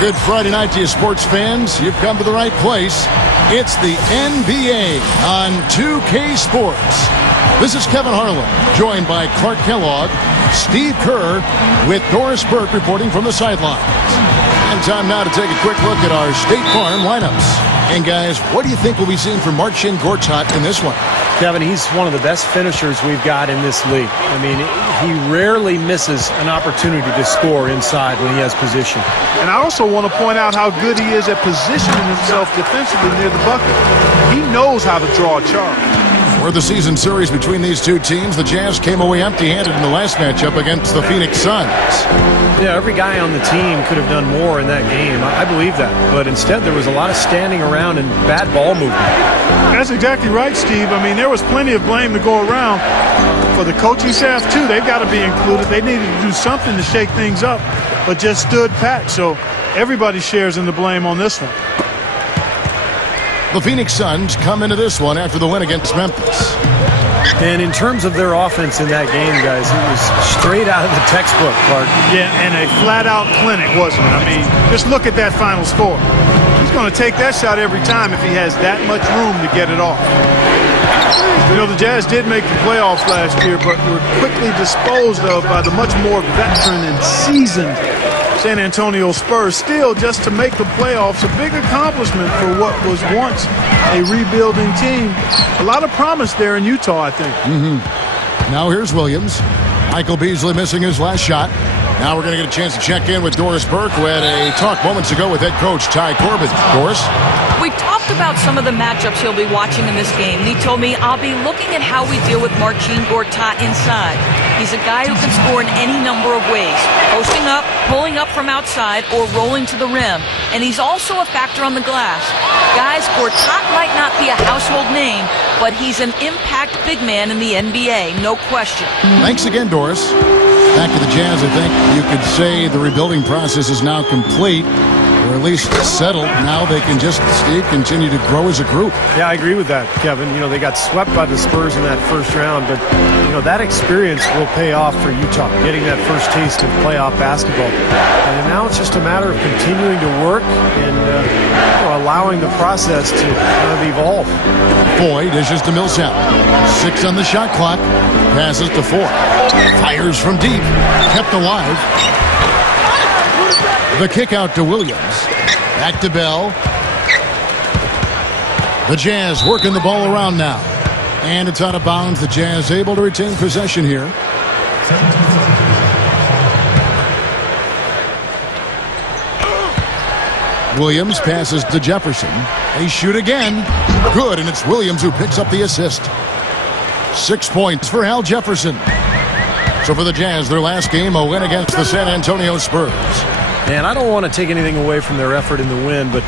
Good Friday night to you, sports fans. You've come to the right place. It's the NBA on 2K Sports. This is Kevin Harlan, joined by Clark Kellogg, Steve Kerr, with Doris Burke reporting from the sidelines. And time now to take a quick look at our State Farm lineups. And guys, what do you think we'll be seeing from Marcin Gortat in this one? Kevin, he's one of the best finishers we've got in this league. I mean, he rarely misses an opportunity to score inside when he has position. And I also want to point out how good he is at positioning himself defensively near the bucket. He knows how to draw a charge. For the season series between these two teams, the Jazz came away empty-handed in the last matchup against the Phoenix Suns. Yeah, every guy on the team could have done more in that game. I believe that. But instead, there was a lot of standing around and bad ball movement. That's exactly right, Steve. I mean, there was plenty of blame to go around. For the coaching staff, too, they've got to be included. They needed to do something to shake things up, but just stood pat. So everybody shares in the blame on this one. The Phoenix Suns come into this one after the win against Memphis. And in terms of their offense in that game, guys, it was straight out of the textbook, Clark. Yeah, and a flat-out clinic, wasn't it? I mean, just look at that final score. He's going to take that shot every time if he has that much room to get it off. You know, the Jazz did make the playoffs last year, but were quickly disposed of by the much more veteran and seasoned San Antonio Spurs. Still, just to make the playoffs, a big accomplishment for what was once a rebuilding team. A lot of promise there in Utah, I think. Now here's Williams. Michael Beasley missing his last shot. Now we're going to get a chance to check in with Doris Burke, who had a talk moments ago with head coach Ty Corbin. Doris? We talked about some of the matchups he'll be watching in this game. He told me, I'll be looking at how we deal with Marcin Gortat inside. He's a guy who can score in any number of ways, posting up, pulling up from outside, or rolling to the rim. And he's also a factor on the glass. Guys, Gortat might not be a household name, but he's an impact big man in the NBA, no question. Thanks again, Doris. Back to the Jazz, I think you could say the rebuilding process is now complete, or at least settled. Now they can just, Steve, continue to grow as a group. Yeah, I agree with that, Kevin. You know, they got swept by the Spurs in that first round, but, you know, that experience will pay off for Utah, getting that first taste of playoff basketball. And now it's just a matter of continuing to work and allowing the process to kind of evolve. Boyd dishes to Millsap. 6 on the shot clock. Passes to 4. Fires from deep. Kept alive. The kick out to Williams. Back to Bell. The Jazz working the ball around now. And it's out of bounds. The Jazz able to retain possession here. Williams passes to Jefferson. They shoot again. Good, and it's Williams who picks up the assist. 6 points for Al Jefferson. So for the Jazz, their last game, a win against the San Antonio Spurs. And I don't want to take anything away from their effort in the win, but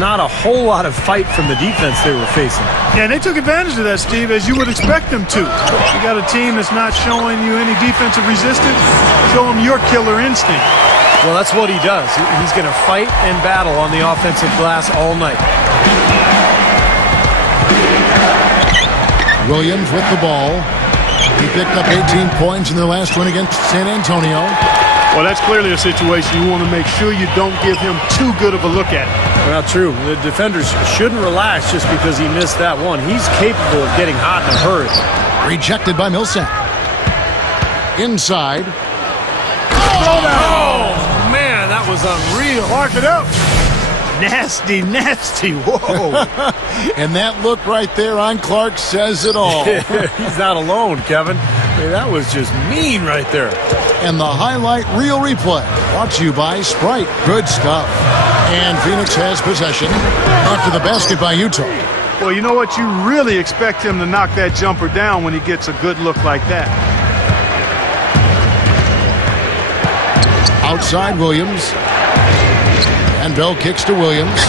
not a whole lot of fight from the defense they were facing. Yeah, and they took advantage of that, Steve, as you would expect them to. You got a team that's not showing you any defensive resistance. Show them your killer instinct. Well, that's what he does. He's going to fight and battle on the offensive glass all night. Williams with the ball. He picked up 18 points in their last win against San Antonio. Well, that's clearly a situation you want to make sure you don't give him too good of a look at. Well, true. The defenders shouldn't relax just because he missed that one. He's capable of getting hot in a hurry. Rejected by Millsap. Inside. Oh, man, that was unreal. Mark it up. Nasty, nasty. Whoa. And that look right there on Clark says it all. He's not alone, Kevin. I mean, that was just mean right there. And the highlight reel replay brought to you by Sprite. Good stuff. And Phoenix has possession after the basket by Utah. Well, you know what? You really expect him to knock that jumper down when he gets a good look like that. Outside Williams. And Bell kicks to Williams.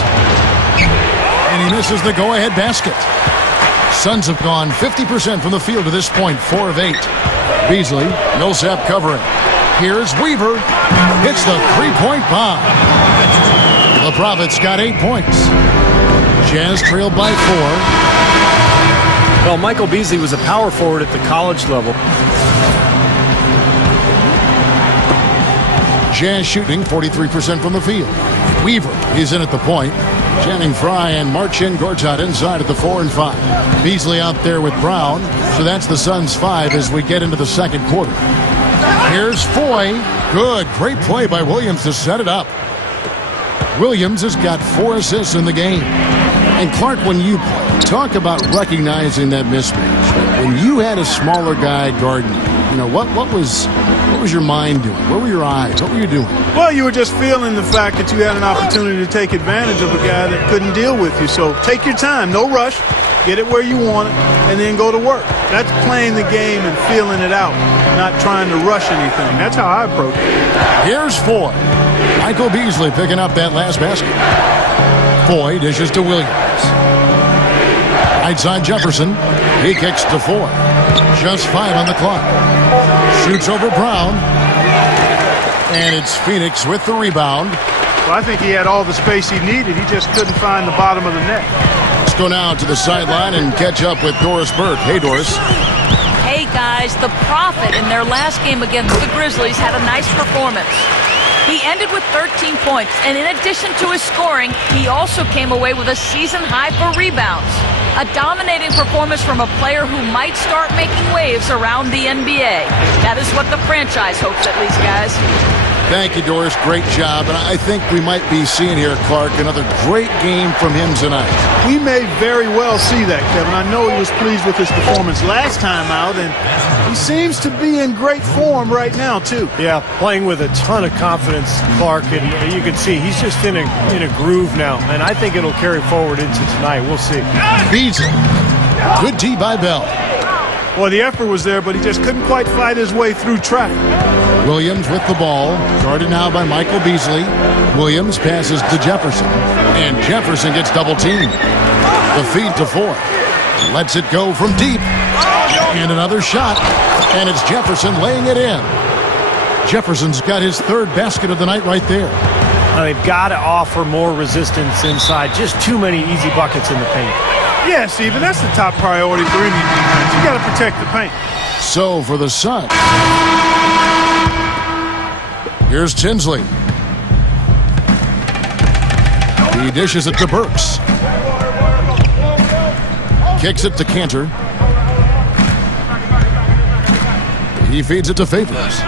And he misses the go-ahead basket. Suns have gone 50% from the field to this point, 4 of 8. Beasley, Millsap covering. Here's Weaver. Hits the three-point bomb. The Profits got 8 points. Jazz trailed by 4. Well, Michael Beasley was a power forward at the college level. Jazz shooting 43% from the field. Weaver is in at the point. Channing Frye and Marcin Gortat inside at the 4 and 5. Beasley out there with Brown. So that's the Suns' 5 as we get into the second quarter. Here's Foy. Good. Great play by Williams to set it up. Williams has got 4 assists in the game. And Clark, when you play, talk about recognizing that mismatch. When you had a smaller guy guarding you, what was your mind doing? Where were your eyes? What were you doing? Well, you were just feeling the fact that you had an opportunity to take advantage of a guy that couldn't deal with you. So take your time, no rush, get it where you want it, and then go to work. That's playing the game and feeling it out, not trying to rush anything. That's how I approach it. Here's Foy. Michael Beasley picking up that last basket. Foy dishes to Williams. Right side Jefferson. He kicks to Foy. Just 5 on the clock. Shoots over Brown. And it's Phoenix with the rebound. Well, I think he had all the space he needed. He just couldn't find the bottom of the net. Let's go now to the sideline and catch up with Doris Burke. Hey, Doris. Hey, guys. The Prophet in their last game against the Grizzlies had a nice performance. He ended with 13 points, and in addition to his scoring, he also came away with a season high for rebounds. A dominating performance from a player who might start making waves around the NBA. That is what the franchise hopes, at least, guys. Thank you, Doris. Great job. And I think we might be seeing here, Clark, another great game from him tonight. We may very well see that, Kevin. I know he was pleased with his performance last time out, and he seems to be in great form right now, too. Yeah, playing with a ton of confidence, Clark, and you can see he's just in a groove now, and I think it'll carry forward into tonight. We'll see. Beasley. Good D by Bell. Well, the effort was there, but he just couldn't quite fight his way through traffic. Williams with the ball, guarded now by Michael Beasley. Williams passes to Jefferson, and Jefferson gets double-teamed. The feed to Foy. Lets it go from deep. And another shot, and it's Jefferson laying it in. Jefferson's got his 3rd basket of the night right there. Now, they've got to offer more resistance inside. Just too many easy buckets in the paint. Yeah, Steven, that's the top priority for any defense. You got to protect the paint. So for the Suns, here's Tinsley. He dishes it to Burks. Kicks it to Cantor. He feeds it to Favors.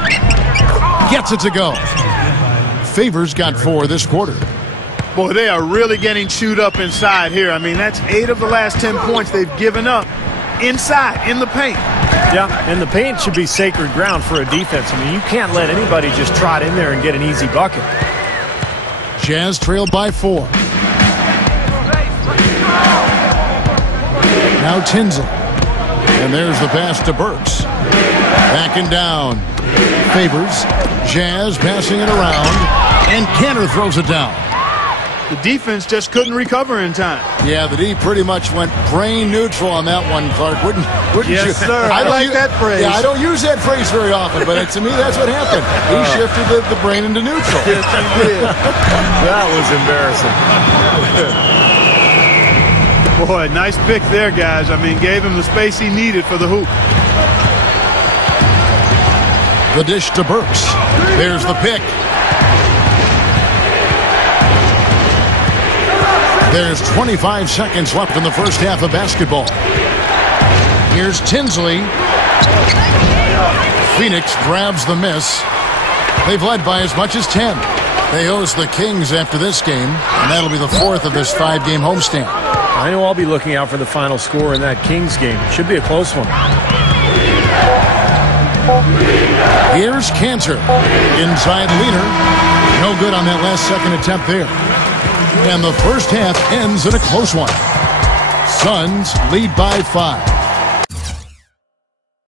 Gets it to go. Favors got 4 this quarter. Boy, they are really getting chewed up inside here. I mean, that's 8 of the last 10 points they've given up inside, in the paint. Yeah, and the paint should be sacred ground for a defense. I mean, you can't let anybody just trot in there and get an easy bucket. Jazz trailed by 4. Now Tinsley. And there's the pass to Burks. Backing down. Favors. Jazz passing it around. And Cantor throws it down. The defense just couldn't recover in time. Yeah, the D pretty much went brain neutral on that one, Clark. Wouldn't yes, you? Sir. I like that phrase. Yeah, I don't use that phrase very often, but to me, that's what happened. He shifted the brain into neutral. Yes, he did. That was embarrassing. Boy, nice pick there, guys. I mean, gave him the space he needed for the hoop. The dish to Burks. There's the pick. There's 25 seconds left in the first half of basketball. Here's Tinsley. Phoenix grabs the miss. They've led by as much as 10. They host the Kings after this game, and that'll be the 4th of this 5-game homestand. I know I'll be looking out for the final score in that Kings game. It should be a close one. Here's Cantor. Inside Leaner. No good on that last second attempt there. And the first half ends in a close one. Suns lead by 5.